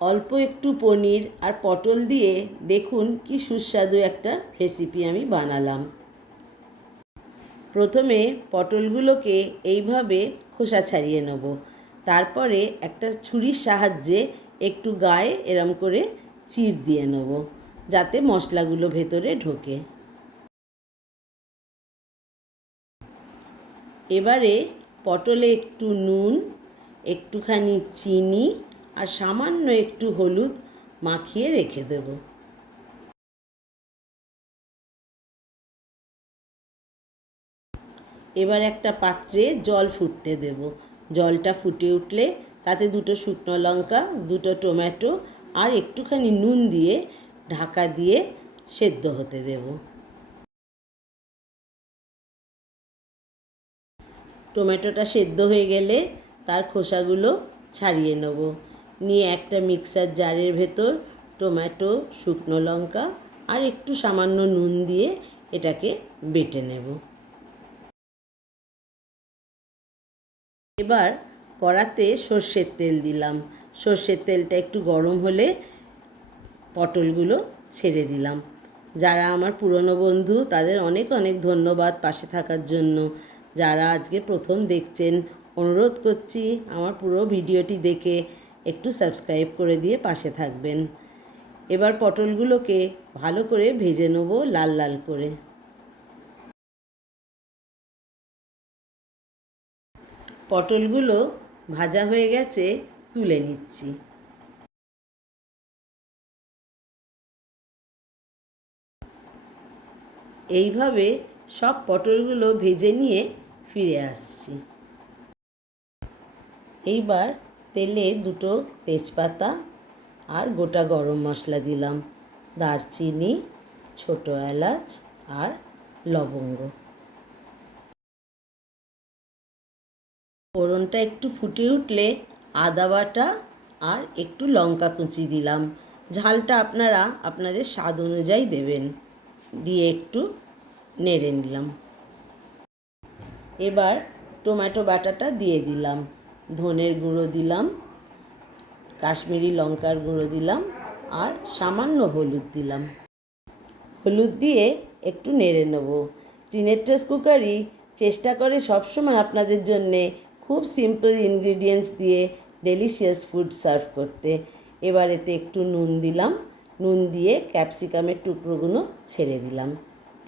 অল্প একটু পনির আর পটল দিয়ে দেখুন কি সুস্বাদু একটা রেসিপি আমি বানালাম। প্রথমে পটলগুলোকে এইভাবে খোসা ছাড়িয়ে নেব। তারপরে একটা ছুরির সাহায্যে একটু গায়ে এরম করে চির দিয়ে নেব, যাতে মশলাগুলো ভেতরে ঢোকে। এবারে পটলে একটু নুন, একটুখানি চিনি আর সামান্য একটু হলুদ মাখিয়ে রেখে দেব। এবার একটা পাত্রে জল ফুটতে দেব। জলটা ফুটে উঠলে তাতে দুটো শুকনো লঙ্কা, দুটো টমেটো আর একটুখানি নুন দিয়ে ঢাকা দিয়ে সেদ্ধ হতে দেব। টমেটোটা সেদ্ধ হয়ে গেলে তার খোসাগুলো ছাড়িয়ে নেব। নিয়ে একটা মিক্সার জারের ভেতর টমেটো, শুকনো লঙ্কা আর একটু সামান্য নুন দিয়ে এটাকে বেটে নেব। এবার কড়াতে সর্ষের তেল দিলাম। সর্ষের তেলটা একটু গরম হলে পটলগুলো ছেড়ে দিলাম। যারা আমার পুরনো বন্ধু, তাদের অনেক অনেক ধন্যবাদ পাশে থাকার জন্য। যারা আজকে প্রথম দেখছেন, অনুরোধ করছি আমার পুরো ভিডিওটি দেখে একটু সাবস্ক্রাইব করে দিয়ে পাশে থাকবেন। এবার পটলগুলোকে ভালো করে ভেজে নেব লাল লাল করে। পটলগুলো ভাজা হয়ে গেছে, তুলে নিচ্ছি। এইভাবে সব পটলগুলো ভেজে নিয়ে ফিরে আসছি। এইবার তেলে দুটো তেজপাতা আর গোটা গরম মশলা দিলাম। দারচিনি, ছোটো এলাচ আর লবঙ্গ। ফোড়নটা একটু ফুটে উঠলে আদা বাটা আর একটু লঙ্কা কুচি দিলাম। ঝালটা আপনারা আপনাদের স্বাদ অনুযায়ী দেবেন। দিয়ে একটু নেড়ে নিলাম। এবার টমেটো বাটাটা দিয়ে দিলাম। ধনের গুঁড়ো দিলাম, কাশ্মীরি লঙ্কার গুঁড়ো দিলাম আর সামান্য হলুদ দিলাম। হলুদ দিয়ে একটু নেড়ে নেব। টিনের ট্রেস কুকারই চেষ্টা করে সবসময় আপনাদের জন্যে খুব সিম্পল ইনগ্রিডিয়েন্টস দিয়ে ডেলিশিয়াস ফুড সার্ভ করতে। এবার এতে একটু নুন দিলাম। নুন দিয়ে ক্যাপসিকামের টুকরোগুলো ছেড়ে দিলাম।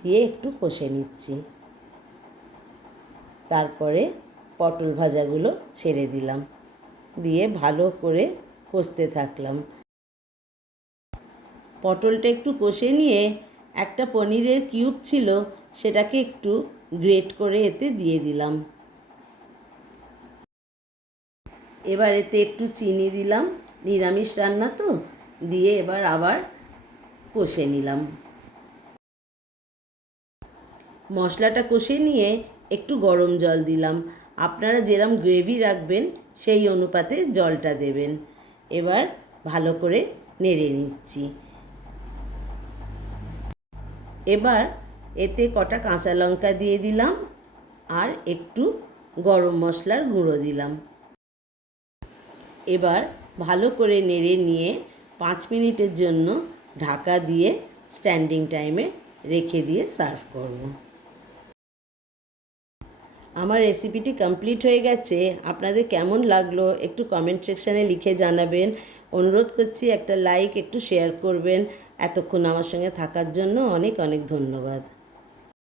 দিয়ে একটু কষে নিচ্ছি। তারপরে পটল ভাজাগুলো ছেড়ে দিলাম। দিয়ে ভালো করে কষতে থাকলাম। পটলটা একটু কষে নিয়ে একটা পনিরের কিউব ছিল, সেটাকে একটু গ্রেট করে এতে দিয়ে দিলাম। এবার এতে একটু চিনি দিলাম, নিরামিষ রান্না তো, দিয়ে এবার আবার কষে নিলাম। মশলাটা কষে নিয়ে একটু গরম জল দিলাম। আপনারা যেরম গ্রেভি রাখবেন, সেই অনুপাতে জলটা দেবেন। এবার ভালো করে নেড়ে নিচ্ছি। এবার এতে কটা কাঁচা লঙ্কা দিয়ে দিলাম আর একটু গরম মশলার গুঁড়ো দিলাম। এবার ভালো করে নেড়ে নিয়ে পাঁচ মিনিটের জন্য ঢাকা দিয়ে স্ট্যান্ডিং টাইমে রেখে দিয়ে সার্ভ করব। আমার রেসিপিটি কমপ্লিট হয়ে গেছে। আপনাদের কেমন লাগল একটু কমেন্ট সেকশানে লিখে জানাবেন। অনুরোধ করছি একটা লাইক একটু শেয়ার করবেন। এতক্ষণ আমার সঙ্গে থাকার জন্য অনেক অনেক ধন্যবাদ।